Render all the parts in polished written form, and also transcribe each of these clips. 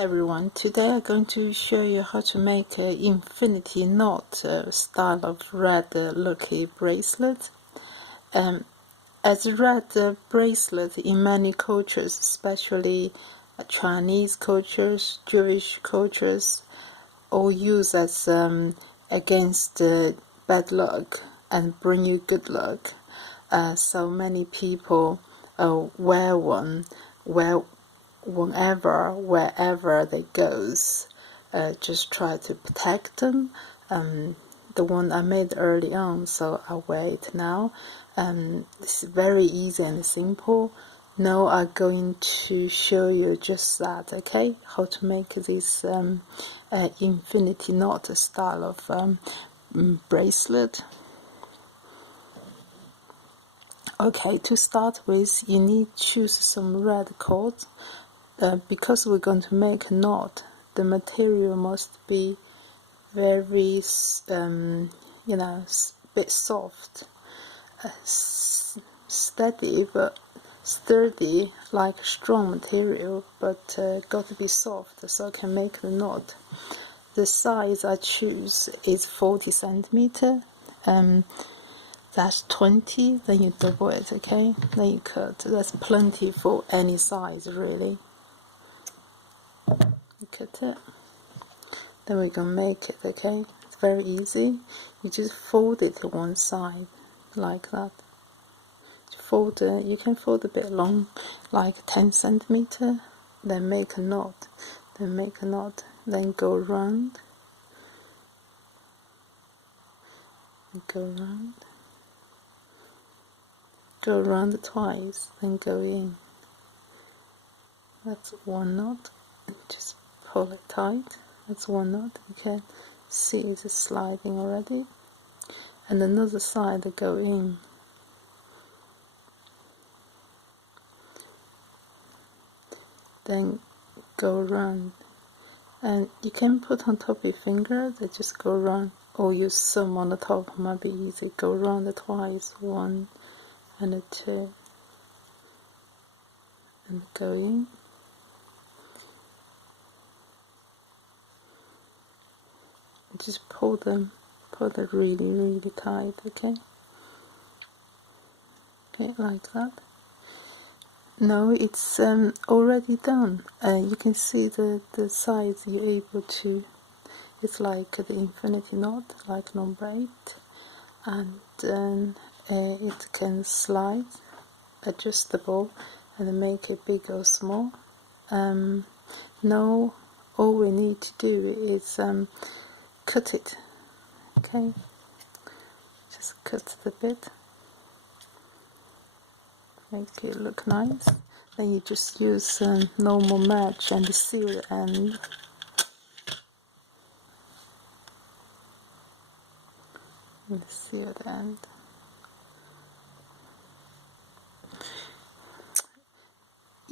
everyone, today I'm going to show you how to make an infinity knot style of red lucky bracelet. As a red bracelet in many cultures, especially Chinese cultures, Jewish cultures, all use as against bad luck and bring you good luck. So many people wear one, wherever they goes. Just try to protect them. The one I made early on, so I'll wear it now. It's very easy and simple. Now I'm going to show you just that, okay? How to make this infinity knot style of bracelet. Okay, to start with, you need to choose some red cord. Because we're going to make a knot, the material must be very, bit soft, steady but sturdy, like strong material, but got to be soft so I can make the knot. The size I choose is 40 centimeter. That's 20, then you double it, okay? Then you cut. That's plenty for any size, really. You cut it. Then we're gonna make it, okay? It's very easy. You just fold it to one side, like that. Fold it. You can fold a bit long, like 10 centimeter. Then make a knot. Then make a knot. Then go around. Go around. Go around twice, then go in. That's one knot. Just pull it tight. That's one knot. You can see it's sliding already. And another side go in. Then go around. And you can put on top of your finger. They just go around. Or use some on the top. Might be easy. Go around twice. One and a two, and go in. Just pull them really tight, okay? Okay, like that. Now it's already done. You can see the size you're able to. It's like the infinity knot, like number 8, and then it can slide, adjustable, and make it big or small. Now all we need to do is cut it, okay? Just cut the bit, make it look nice. Then you just use normal match and seal the end. And seal the end.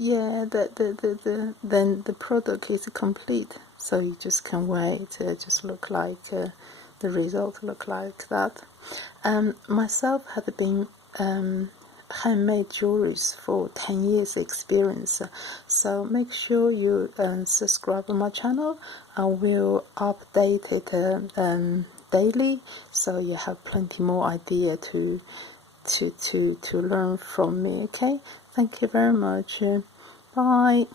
Yeah, then the product is complete, so you just can wear it. Just look like the result look like that. Myself had been handmade jewelries for 10 years experience, so make sure you subscribe to my channel. I will update it daily, so you have plenty more idea to learn from me, okay? Thank you very much. Bye.